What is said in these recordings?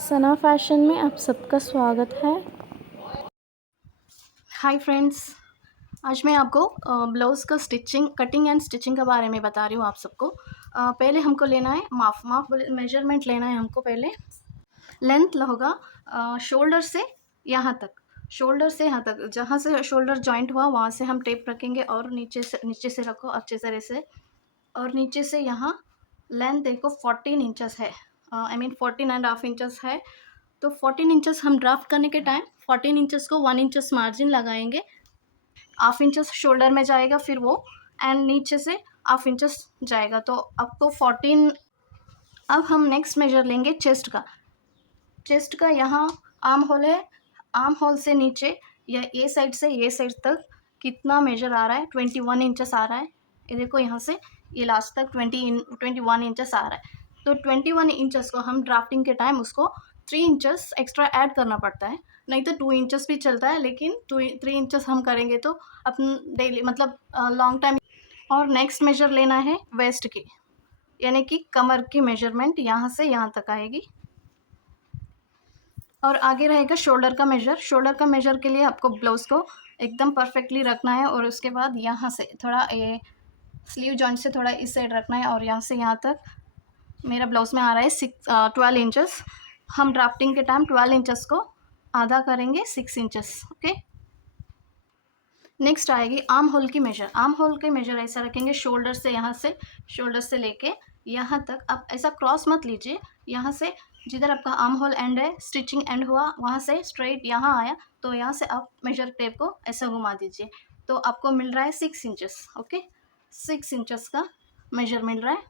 सना fashion में आप सबका स्वागत है। हाय फ्रेंड्स, आज मैं आपको ब्लाउज़ का कटिंग एंड स्टिचिंग के बारे में बता रही हूँ आप सबको। पहले हमको लेना है माप मेजरमेंट लेना है हमको। पहले लेंथ होगा शोल्डर से यहाँ तक, शोल्डर से यहाँ तक, जहाँ से शोल्डर जॉइंट हुआ वहाँ से हम टेप रखेंगे और नीचे से रखो अच्छे तरह से। और नीचे से यहाँ लेंथ देखो 14 इंचेस है, आई मीन 14.5 इंचेस है। तो 14 इंचेस हम ड्राफ्ट करने के टाइम 14 इंचेस को 1 इंचेस मार्जिन लगाएंगे, हाफ इंचेस शोल्डर में जाएगा फिर वो, एंड नीचे से हाफ इंचेस जाएगा, तो आपको 14। अब हम नेक्स्ट मेजर लेंगे चेस्ट का यहाँ आर्म होल है, आर्म होल से नीचे या ये साइड से ये साइड तक कितना मेजर आ रहा है, 21 इंचेस आ रहा है। ये देखो यहाँ से ये लास्ट तक 21 इंचेस आ रहा है। तो 21 इंचेस को हम ड्राफ्टिंग के टाइम उसको 3 इंचेस एक्स्ट्रा ऐड करना पड़ता है, नहीं तो 2 इंचेस भी चलता है, लेकिन 3 इंचेस हम करेंगे तो अपन डेली मतलब लॉन्ग टाइम। और नेक्स्ट मेजर लेना है वेस्ट की, यानी कि कमर की मेजरमेंट यहाँ से यहाँ तक आएगी। और आगे रहेगा शोल्डर का मेजर के लिए आपको ब्लाउज़ को एकदम परफेक्टली रखना है, और उसके बाद यहाँ से थोड़ा ये स्लीव जॉइंट से थोड़ा इस साइड रखना है, और यहाँ से यहाँ तक मेरा ब्लाउज़ में आ रहा है 12 इंचेस। हम ड्राफ्टिंग के टाइम 12 इंचेस को आधा करेंगे 6 इंचेस। ओके, नेक्स्ट आएगी आर्म होल की मेजर ऐसा रखेंगे शोल्डर से लेके यहाँ तक। आप ऐसा क्रॉस मत लीजिए, यहाँ से जिधर आपका आर्म होल एंड है, स्टिचिंग एंड हुआ वहाँ से स्ट्रेट यहाँ आया, तो यहाँ से आप मेजर टेप को ऐसा घुमा दीजिए, तो आपको मिल रहा है 6 इंचेस। ओके, 6 इंचेस का मेजर मिल रहा है।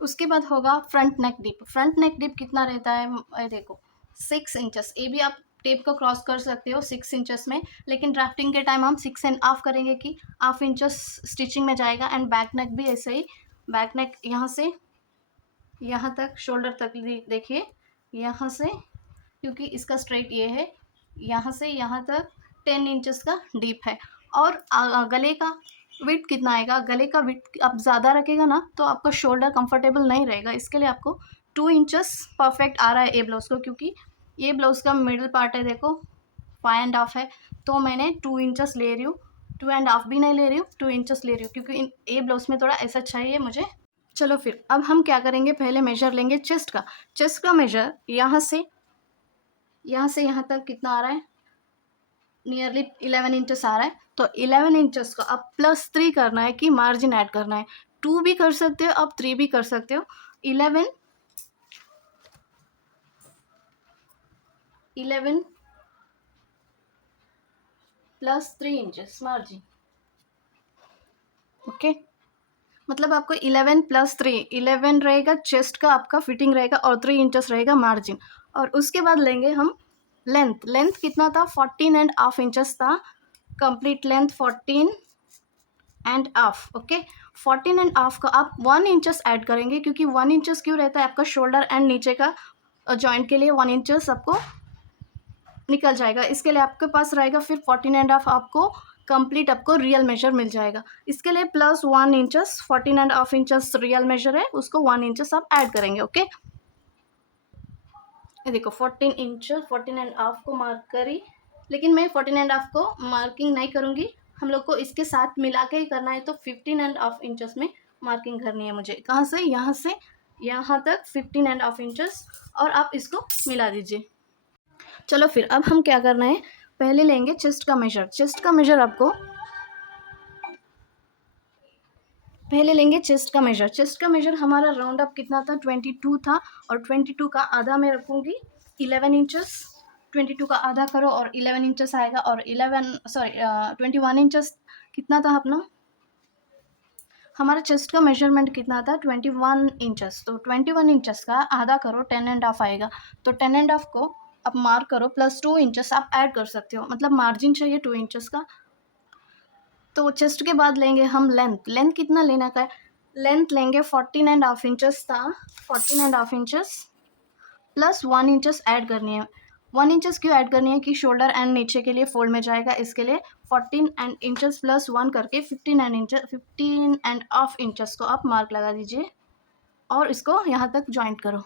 उसके बाद होगा फ्रंट नेक डीप कितना रहता है, ये देखो 6 इंचेस। ये भी आप टेप को क्रॉस कर सकते हो 6 इंचेस में, लेकिन ड्राफ्टिंग के टाइम हम 6.5 करेंगे कि हाफ इंचेस स्टिचिंग में जाएगा। एंड बैक नेक भी ऐसे ही, बैक नेक यहाँ से यहाँ तक शोल्डर तक देखिए, यहाँ से क्योंकि इसका स्ट्रेट ये है, यहाँ से यहाँ तक 10 इंचेस का डीप है। और गले का विड्थ कितना आएगा, गले का विड्थ आप ज़्यादा रखेगा ना तो आपका शोल्डर कंफर्टेबल नहीं रहेगा, इसके लिए आपको 2 इंचेस परफेक्ट आ रहा है ये ब्लाउज़ को, क्योंकि ये ब्लाउज़ का मिडिल पार्ट है देखो 5.5 है, तो मैंने 2 इंचेस ले रही हूँ, 2.5 भी नहीं ले रही हूँ, 2 इंचेस ले रही हूँ, क्योंकि ये ब्लाउज़ में थोड़ा ऐसा चाहिए मुझे। चलो फिर अब हम क्या करेंगे, पहले मेजर लेंगे चेस्ट का मेजर यहाँ से यहाँ तक कितना आ रहा है, नियरली 11 इंचेस आ रहा है। तो 11 इंचेस को अब +3 करना है कि मार्जिन ऐड करना है, 2 भी कर सकते हो आप, 3 भी कर सकते हो। 11 + 3 इंचेस मार्जिन। ओके, मतलब आपको 11 + 3 11 रहेगा चेस्ट का आपका फिटिंग रहेगा, और 3 इंचेस रहेगा मार्जिन। और उसके बाद लेंगे हम लेंथ कितना था, 14.5 इंचेस था, कंप्लीट लेंथ 14.5। ओके, 14.5 का आप 1 इंचेस ऐड करेंगे, क्योंकि 1 इंचेस क्यों रहता है, आपका शोल्डर एंड नीचे का जॉइंट के लिए 1 इंचेस आपको निकल जाएगा, इसके लिए आपके पास रहेगा फिर 14.5, आपको कंप्लीट आपको रियल मेजर मिल जाएगा। इसके लिए +1 इंचेस, 14.5 इंचेस रियल मेजर है, उसको 1 इंचेस आप ऐड करेंगे। ओके, ये देखो 14.5 को मार्क करी, लेकिन मैं 14.5 को मार्किंग नहीं करूँगी, हम लोग को इसके साथ मिला के ही करना है, तो 15.5 इंचेस में मार्किंग करनी है मुझे। कहाँ से यहाँ तक 15.5 इंचेस, और आप इसको मिला दीजिए। चलो फिर अब हम क्या करना है, पहले लेंगे चेस्ट का मेजर आपको पहले लेंगे चेस्ट का मेजर हमारा राउंड अप कितना था, 22 था, और 22 का आधा मैं रखूँगी 11 इंचेस। 22 का आधा करो और 11 इंचेस आएगा, और 21 इंचेस कितना था अपना, हमारा चेस्ट का मेजरमेंट कितना था 21 इंचेस, तो 21 इंचेस का आधा करो 10.5 आएगा, तो 10.5 को आप मार्क करो, +2 इंचेस आप ऐड कर सकते हो, मतलब मार्जिन चाहिए 2 इंचेस का। तो चेस्ट के बाद लेंगे हम लेंथ कितना लेना का है, लेंथ लेंगे 14.5 इंचेस था, 14.5 इंचेस +1 इंचेस ऐड करनी है। 1 इंचेस क्यों ऐड करनी है कि शोल्डर एंड नीचे के लिए फोल्ड में जाएगा, इसके लिए 14 इंचेस +1 करके 15.5 इंचेस को आप मार्क लगा दीजिए, और इसको यहाँ तक जॉइंट करो।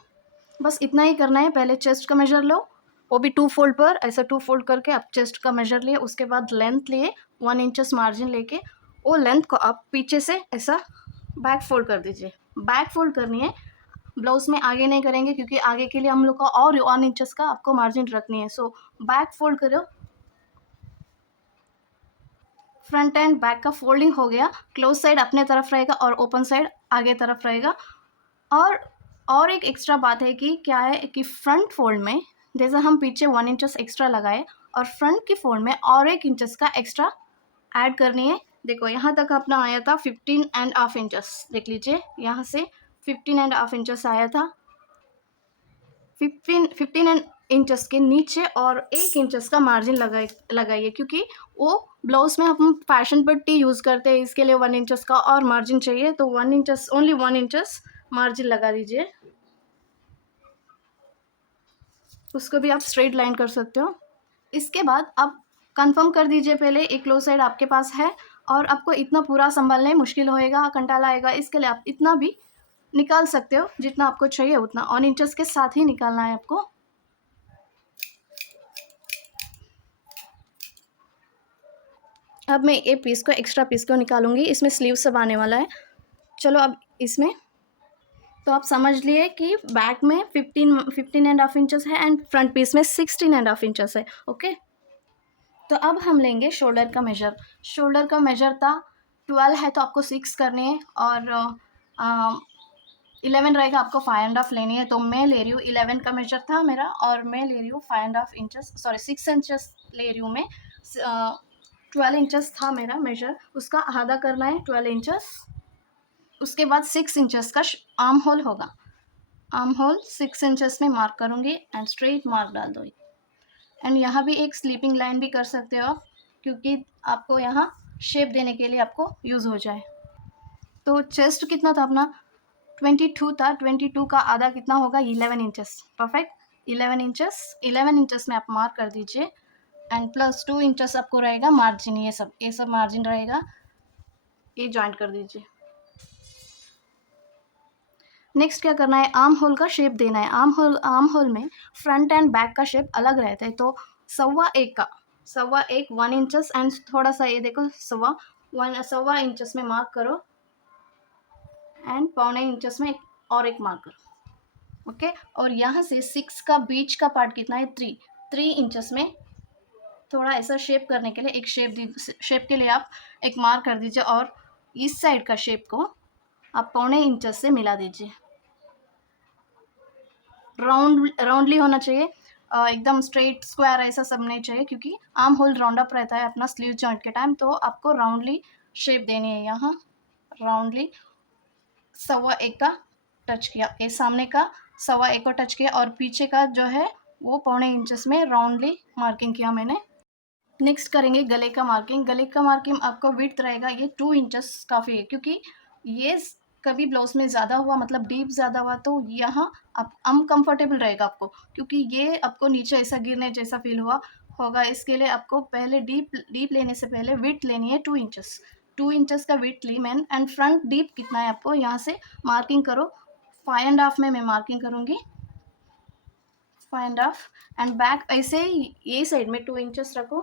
बस इतना ही करना है। पहले चेस्ट का मेजर लो, वो भी 2 फोल्ड पर, ऐसा 2 फोल्ड करके आप चेस्ट का मेजर लिए, उसके बाद लेंथ लिए 1 इंचेस मार्जिन लेके वो लेंथ को आप पीछे से ऐसा बैक फोल्ड कर दीजिए। बैक फोल्ड करनी है, ब्लाउज में आगे नहीं करेंगे क्योंकि आगे के लिए हम लोग का और 1 इंचेस का आपको मार्जिन रखनी है। सो बैक फोल्ड करो, फ्रंट एंड बैक का फोल्डिंग हो गया। क्लोज साइड अपने तरफ रहेगा और ओपन साइड आगे तरफ रहेगा। और एक एक्स्ट्रा बात है कि क्या है कि फ्रंट फोल्ड में जैसे हम पीछे 1 इंचेस एक्स्ट्रा लगाए और फ्रंट की फोल्ड में और 1 इंचेस का एक्स्ट्रा ऐड करनी है। देखो यहाँ तक अपना आया था 15.5 इंचेस, देख लीजिए यहाँ से 15.5 इंचेस आया था। 15 इंचेस के नीचे और 1 इंचेस का मार्जिन लगाइए क्योंकि वो ब्लाउज में हम फैशन पट्टी यूज़ करते हैं, इसके लिए 1 इंचेस का और मार्जिन चाहिए, तो 1 इंचेस, ओनली 1 इंचेस मार्जिन लगा दीजिए। उसको भी आप स्ट्रेट लाइन कर सकते हो। इसके बाद आप कंफर्म कर दीजिए पहले एक क्लोज साइड आपके पास है, और आपको इतना पूरा संभालने मुश्किल होएगा, कंटाला आएगा, इसके लिए आप इतना भी निकाल सकते हो जितना आपको चाहिए उतना, 1 इंचेस के साथ ही निकालना है आपको। अब मैं ये पीस को, एक्स्ट्रा पीस को निकालूंगी, इसमें स्लीव सब आने वाला है। चलो अब इसमें तो आप समझ लिए कि बैक में 15.5 इंचेस है एंड फ्रंट पीस में 16.5 इंचेस है। ओके, तो अब हम लेंगे शोल्डर का मेजर। शोल्डर का मेजर था 12 है तो आपको 6 करनी है, और 11 रहेगा, आपको 5.5 लेनी है। तो मैं ले रही हूँ 11 का मेजर था मेरा, और मैं ले रही हूँ 5.5 इंचेस, सॉरी 6 इंचेस ले रही हूँ मैं। 12 इंचेस था मेरा मेजर, उसका आधा करना है 12 इंचेस। उसके बाद 6 इंचेस का आर्म होल होगा, आर्म होल 6 इंचेस में मार्क करूँगी एंड स्ट्रेट मार्क डाल दो। एंड यहाँ भी एक स्लीपिंग लाइन भी कर सकते हो आप, क्योंकि आपको यहाँ शेप देने के लिए आपको यूज़ हो जाए। तो चेस्ट कितना था अपना, 22 था, 22 का आधा कितना होगा, 11 इंचेस। परफेक्ट, 11 इंचेस, 11 इंचेस में आप मार्क कर दीजिए एंड प्लस 2 इंचेस आपको रहेगा मार्जिन, ये सब मार्जिन रहेगा, ये ज्वाइंट कर दीजिए। नेक्स्ट क्या करना है, आर्म होल का शेप देना है। आर्म होल में फ्रंट एंड बैक का शेप अलग रहता है, तो 1.25 इंचेस एंड थोड़ा सा ये देखो 1.25 इंचेस में मार्क करो एंड 1.25 इंचेस में और एक मार्क करो। ओके, और यहाँ से 6 का बीच का पार्ट कितना है, 3 इंचेस में थोड़ा ऐसा शेप करने के लिए एक शेप के लिए आप एक मार्क कर दीजिए, और इस साइड का शेप को आप 1.25 इंचेस से मिला दीजिए। राउंडली होना चाहिए, एकदम स्ट्रेट स्क्वायर ऐसा सब नहीं चाहिए, क्योंकि आर्म होल राउंड अप रहता है अपना स्लीव जॉइंट के टाइम, तो आपको राउंडली शेप देनी है। यहाँ राउंडली 1.25 का टच किया, ये सामने का 1.25 को टच किया, और पीछे का जो है वो 1.25 इंचेस में राउंडली मार्किंग किया मैंने। नेक्स्ट करेंगे गले का मार्किंग। गले का मार्किंग आपको विड्थ रहेगा, ये 2 इंचेस काफ़ी है, क्योंकि ये कभी ब्लाउज में ज़्यादा हुआ, मतलब डीप ज़्यादा हुआ, तो यहाँ आप अनकम्फर्टेबल रहेगा आपको, क्योंकि ये आपको नीचे ऐसा गिरने जैसा फील होगा। इसके लिए आपको पहले डीप लेने से पहले विड्थ लेनी है 2 इंचेस। 2 इंचेस का विड्थ ली मैंने, एंड फ्रंट डीप कितना है आपको यहाँ से मार्किंग करो। 5.5 में मैं मार्किंग करूँगी, 5.5, एंड बैक ऐसे ही ये साइड में 2 इंचेस रखो,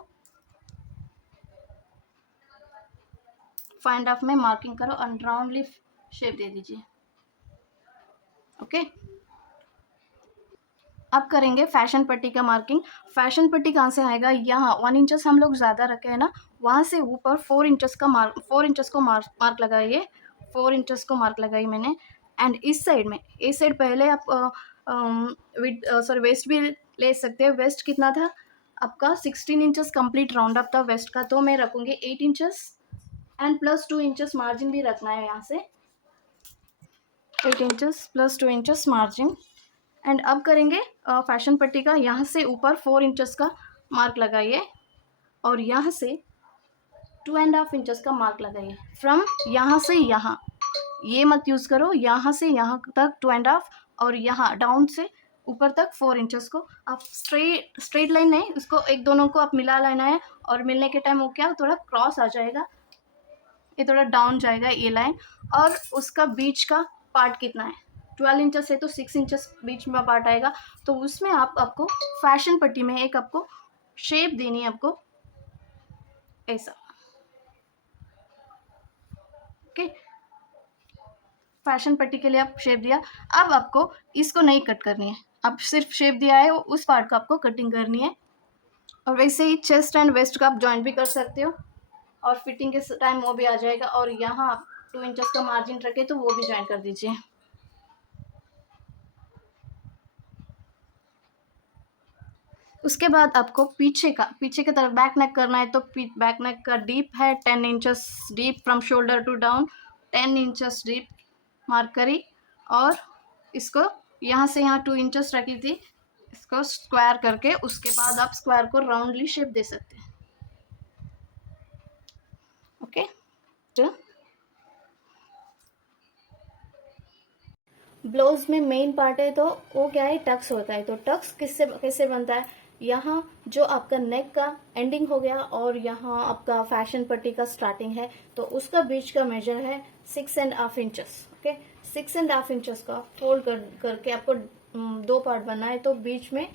5.5 में मार्किंग करो और राउंडली शेप दे दीजिए। ओके, अब करेंगे फैशन पट्टी का मार्किंग। फैशन पट्टी कहाँ से आएगा, यहाँ 1 इंचेस हम लोग ज़्यादा रखे हैं ना, वहाँ से ऊपर 4 इंचेस को मार्क लगाइए, 4 इंचेस को मार्क लगाई मैंने। एंड इस साइड पहले आप वेस्ट भी ले सकते हो। वेस्ट कितना था आपका, 16 इंचेस कंप्लीट राउंड अप था वेस्ट का, तो मैं रखूँगी 8 inches and plus 2 inches margin भी रखना है यहाँ से, 8 inches plus 2 inches margin. And अब करेंगे फैशन पट्टी का, यहाँ से ऊपर 4 इंचेस का मार्क लगाइए, और यहाँ से 2.5 इंचेस का मार्क लगाइए। फ्रॉम यहाँ से यहाँ, ये मत यूज़ करो, यहाँ से यहाँ तक 2.5, और यहाँ डाउन से ऊपर तक 4 इंचेस को आप स्ट्रेट लाइन नहीं, उसको एक दोनों को आप मिला लेना है, और मिलने के टाइम वो क्या थोड़ा क्रॉस आ जाएगा, ये थोड़ा डाउन जाएगा ये लाइन। और उसका बीच का पार्ट कितना है, 12 इंचेस है तो 6 इंचेस बीच में पार्ट आएगा। तो उसमें आपको फैशन पट्टी में एक आपको शेप देनी है आपको ऐसा। ओके, फैशन पट्टी के लिए आप शेप दिया। अब आपको इसको नहीं कट करनी है, अब सिर्फ शेप दिया है उस पार्ट को आपको कटिंग करनी है। और वैसे ही चेस्ट एंड वेस्ट का आप जॉइंट भी कर सकते हो और फिटिंग के टाइम वो भी आ जाएगा। और यहाँ आप 2 इंचेस का मार्जिन रखे तो वो भी ज्वाइन कर दीजिए। उसके बाद आपको पीछे की तरफ बैक नेक करना है। तो बैक नेक का डीप है 10 inches deep from shoulder to down, 10 inches deep mark करी। और इसको यहाँ से यहाँ 2 इंचेस रखी थी, इसको स्क्वायर करके उसके बाद आप स्क्वायर को राउंडली शेप दे सकते हैं। ओके, तो ब्लाउज में मेन पार्ट है तो वो क्या है, टक्स होता है। तो टक्स कैसे बनता है, यहाँ जो आपका नेक का एंडिंग हो गया और यहाँ आपका फैशन पट्टी का स्टार्टिंग है, तो उसका बीच का मेजर है 6.5 इंचेस। ओके, 6.5 इंचेस का फोल्ड करके आपको 2 पार्ट बनना है। तो बीच में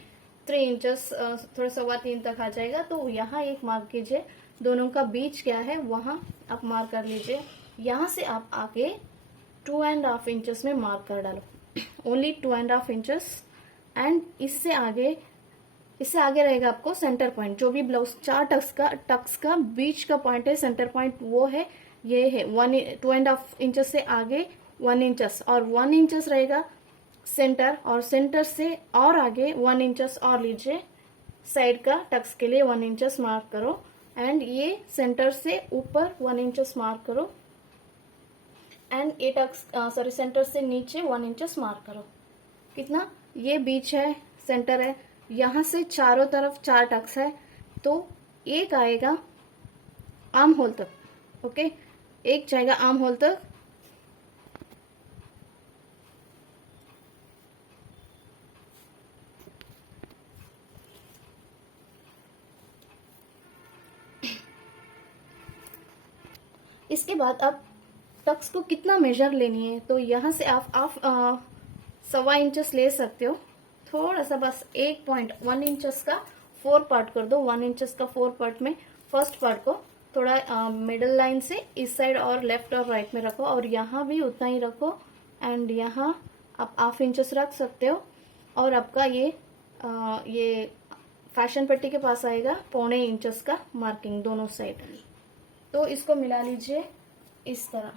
3 इंचेस थोड़ा 3.25 तक आ जाएगा। तो यहाँ एक मार्क कीजिए, दोनों का बीच क्या है वहाँ आप मार्क कर लीजिए। यहाँ से आप आगे 2.5 इंचेस में मार्क कर डालो, ओनली 2.5 इंचेस। एंड इससे आगे रहेगा आपको सेंटर पॉइंट, जो भी ब्लाउज 4 टक्स का बीच का पॉइंट है, सेंटर पॉइंट वो है, ये है 2.5 इंचेस से आगे 1 इंचेस और 1 इंचेस रहेगा सेंटर। और सेंटर से और आगे 1 इंचेस और लीजिए, साइड का टक्स के लिए 1 इंचेस मार्क करो। एंड ये सेंटर से ऊपर 1 इंचेस मार्क करो। एंड ये टक्स सेंटर से नीचे 1 इंचेस मार्क करो। कितना, ये बीच है, सेंटर है, यहाँ से चारों तरफ 4 टक्स है। तो एक आएगा आर्म होल तक। ओके, एक जाएगा आर्म होल तक। इसके बाद आप टक्स को कितना मेजर लेनी है, तो यहाँ से आप 1.25 इंचेस ले सकते हो। थोड़ा सा बस 1 इंचेस का 4 पार्ट कर दो। 1 इंचेस का 4 पार्ट में फर्स्ट पार्ट को थोड़ा मिडल लाइन से इस साइड और लेफ्ट और राइट में रखो, और यहाँ भी उतना ही रखो। एंड यहाँ आप 1/2 इंचेस रख सकते हो। और आपका ये फैशन पट्टी के पास आएगा 0.25 इंचेस का मार्किंग दोनों साइड। तो इसको मिला लीजिए इस तरह।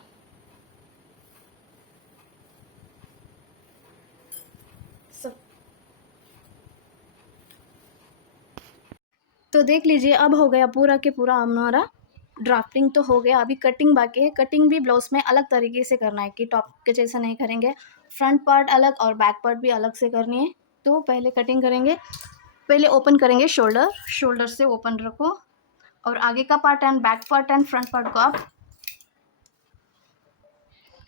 तो देख लीजिए, अब हो गया पूरा के पूरा हमारा ड्राफ्टिंग तो हो गया। अभी कटिंग बाकी है। कटिंग भी ब्लाउज में अलग तरीके से करना है कि टॉप के जैसा नहीं करेंगे, फ्रंट पार्ट अलग और बैक पार्ट भी अलग से करनी है। तो पहले कटिंग करेंगे, पहले ओपन करेंगे शोल्डर से ओपन रखो, और आगे का part and back part and front part को आप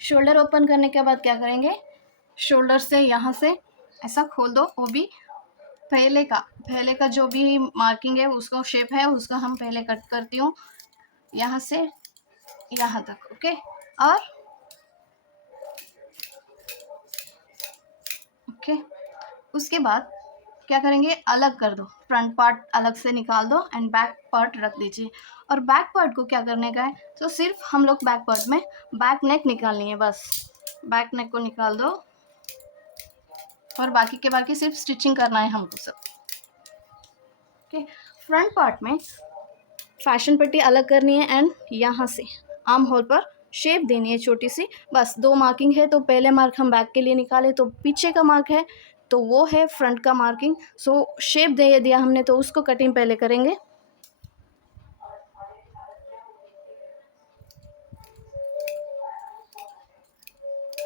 शोल्डर ओपन करने के बाद क्या करेंगे, शोल्डर से यहाँ से ऐसा खोल दो। वो भी पहले का जो भी मार्किंग है उसको शेप है उसको हम पहले कट करती हूँ यहाँ से यहाँ तक। ओके, और उसके बाद क्या करेंगे, अलग कर दो, फ्रंट पार्ट अलग से निकाल दो एंड बैक पार्ट रख दीजिए। और बैक पार्ट को क्या करने का है, तो सिर्फ हम लोग बैक पार्ट में बैक नेक निकालनी है, बस बैक नेक को निकाल दो और बाकी के बाकी सिर्फ स्टिचिंग करना है हमको सब। ओके, फ्रंट पार्ट में फैशन पट्टी अलग करनी है एंड यहाँ से आर्म होल पर शेप देनी है छोटी सी। बस 2 मार्किंग है, तो पहले मार्क हम बैक के लिए निकाले तो पीछे का मार्क है, तो वो है फ्रंट का मार्किंग। सो शेप दे दिया हमने, तो उसको कटिंग पहले करेंगे।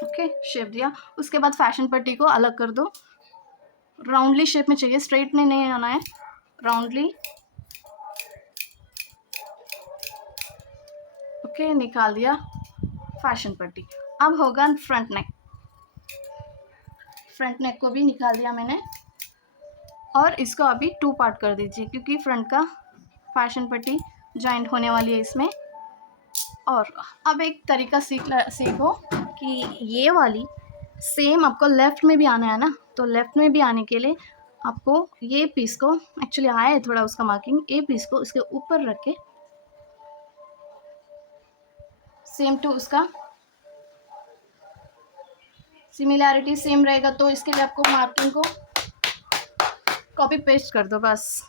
ओके, शेप दिया, उसके बाद फैशन पट्टी को अलग कर दो। राउंडली शेप में चाहिए, स्ट्रेट में नहीं आना है, राउंडली। ओके, निकाल दिया फैशन पट्टी। अब होगा फ्रंट नेक को भी निकाल दिया मैंने, और इसको अभी 2 पार्ट कर दीजिए क्योंकि फ्रंट का फैशन पट्टी जॉइंट होने वाली है इसमें। और अब एक तरीका सीखो कि ये वाली सेम आपको लेफ़्ट में भी आना है ना, तो लेफ़्ट में भी आने के लिए आपको ये पीस को, एक्चुअली आया है थोड़ा उसका मार्किंग, ये पीस को इसके ऊपर रख के सेम टू उसका सिमिलैरिटी सेम रहेगा, तो इसके लिए आपको मार्किंग को कॉपी पेस्ट कर दो, बस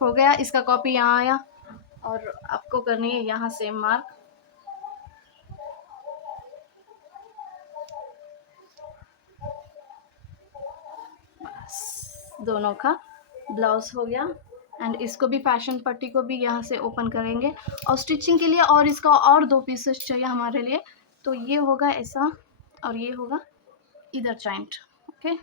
हो गया। इसका कॉपी यहाँ आया और आपको करनी है यहाँ सेम मार्क। बस दोनों का ब्लाउज हो गया। एंड इसको भी फैशन पट्टी को भी यहाँ से ओपन करेंगे और स्टिचिंग के लिए और इसका और 2 पीसेस चाहिए हमारे लिए, तो ये होगा ऐसा और ये होगा इधर जॉइंट। ओके,